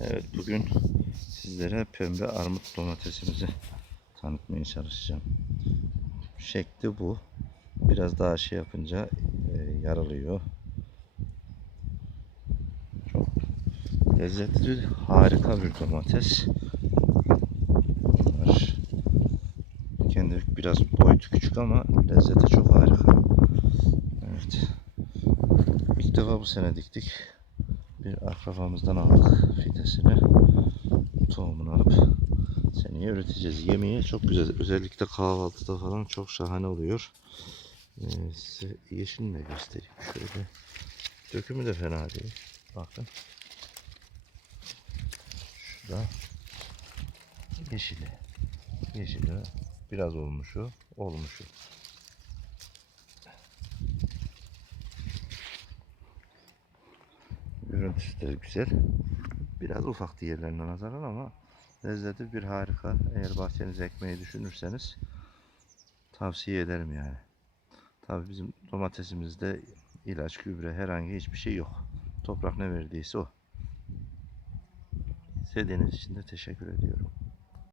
Evet bugün sizlere pembe armut domatesimizi tanıtmaya çalışacağım. Şekli bu. Biraz daha şey yapınca e, yaralıyor. Çok lezzetli, harika bir domates. Kendi biraz boyutu küçük ama lezzeti çok harika. Evet. İlk defa bu sene diktik. Bir akrabamızdan aldık fidesini. Tohumunu alıp seneye üreteceğiz. Yemeği çok güzel. Özellikle kahvaltıda falan çok şahane oluyor. Ee, size yeşilini de göstereyim. Şöyle. Dökümü de fena değil. Bakın. Şurada. Yeşili. Yeşili. Biraz olmuşu. Olmuşu. Görüntüsü de güzel. Biraz ufak diğerlerine nazaran ama lezzeti bir harika. Eğer bahçenize ekmeği düşünürseniz tavsiye ederim yani. Tabii bizim domatesimizde ilaç, gübre herhangi hiçbir şey yok. Toprak ne verdiyse o. İzlediğiniz için de teşekkür ediyorum.